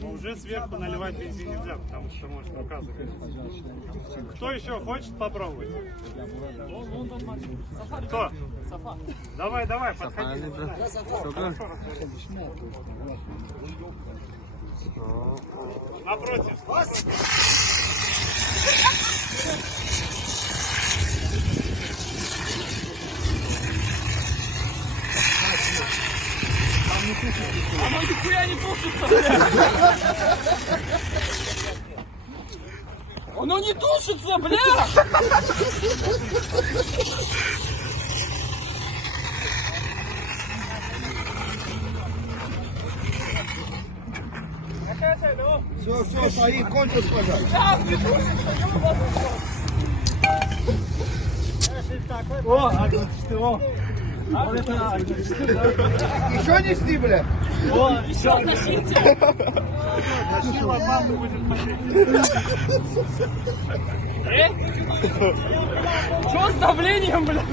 Но уже сверху наливать бензин нельзя, потому что может рука загореться. Кто еще хочет попробовать? Кто? Давай, давай, подходи. Напротив. Оно нихуя не тушится, блядь! Оно не тушится, блядь! Все, все, свои, кончилось, пожалуйста. Да, не тушится, О, что? Еще неси, бля. О, еще тащите! Сила мамы будет смотреть. Что с давлением, блядь?